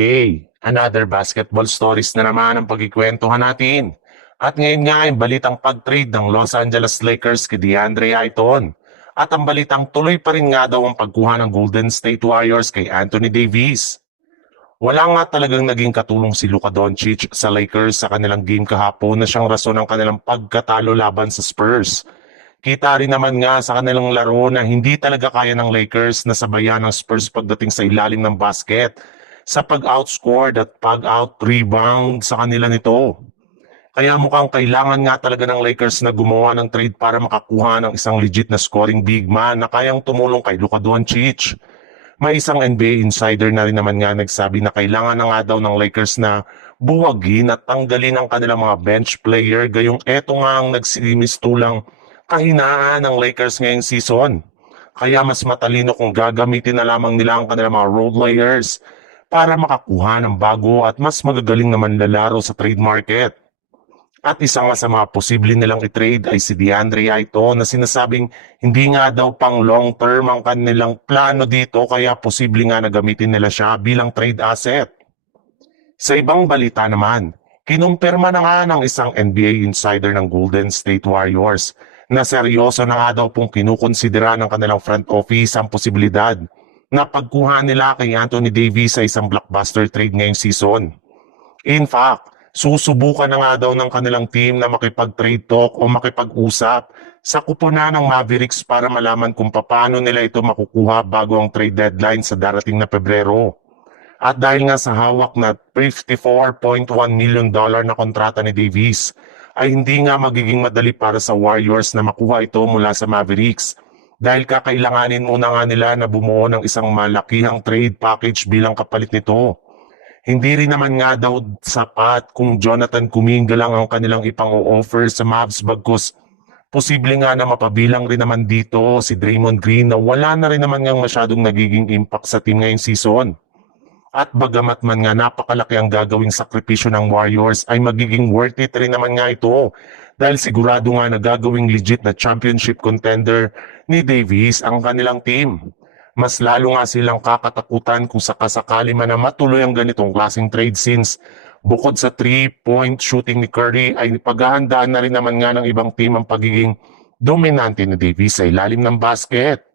Hey, another basketball stories na naman ang pagkikwentuhan natin. At ngayon nga ay balitang pag-trade ng Los Angeles Lakers kay DeAndre Ayton. At ang balitang tuloy pa rin nga daw ang pagkuha ng Golden State Warriors kay Anthony Davis. Wala nga talagang naging katulong si Luka Doncic sa Lakers sa kanilang game kahapon na siyang rason ng kanilang pagkatalo laban sa Spurs. Kita rin naman nga sa kanilang laro na hindi talaga kaya ng Lakers na sabayan ng Spurs pagdating sa ilalim ng basket sa pag-outscored at pag-out-rebound sa kanila nito. Kaya mukhang kailangan nga talaga ng Lakers na gumawa ng trade para makakuha ng isang legit na scoring big man na kayang tumulong kay Luka Doncic. May isang NBA insider na rin naman nga nagsabi na kailangan na nga daw ng Lakers na buwagin at tanggalin ang kanilang mga bench player gayong eto nga ang nagsimistulang kahinaan ng Lakers ngayong season. Kaya mas matalino kung gagamitin na lamang nila ang kanilang mga role players para makakuha ng bago at mas magagaling naman lalaro sa trade market. At isa nga sa mga posible nilang i-trade ay si DeAndre Ayton na sinasabing hindi nga daw pang long term ang kanilang plano dito kaya posible nga na gamitin nila siya bilang trade asset. Sa ibang balita naman, kinumpirma na nga ng isang NBA insider ng Golden State Warriors na seryoso na nga daw pong kinukonsidera ng kanilang front office ang posibilidad na pagkuha nila kay Anthony Davis sa isang blockbuster trade ngayong season. In fact, susubukan na nga daw ng kanilang team na makipag-trade talk o makipag-usap sa kuponan ng Mavericks para malaman kung paano nila ito makukuha bago ang trade deadline sa darating na Pebrero. At dahil nga sa hawak na $54.1 million na kontrata ni Davis, ay hindi nga magiging madali para sa Warriors na makuha ito mula sa Mavericks dahil kakailanganin muna nga nila na bumuo ng isang malakihang trade package bilang kapalit nito. Hindi rin naman nga daw sapat kung Jonathan Kuminga lang ang kanilang ipang-o-offer sa Mavs bagkus posible nga na mapabilang rin naman dito si Draymond Green na wala na rin naman nga masyadong nagiging impact sa team ngayong season. At bagamat man nga napakalaki ang gagawing sakripisyo ng Warriors ay magiging worth it rin naman nga ito dahil sigurado nga na gagawing legit na championship contender ni Davis ang kanilang team. Mas lalo nga silang kakatakutan kung sakasakali man na matuloy ang ganitong klaseng trade since bukod sa 3-point shooting ni Curry ay paghahandaan na rin naman nga ng ibang team ang pagiging dominante ni Davis sa ilalim ng basket.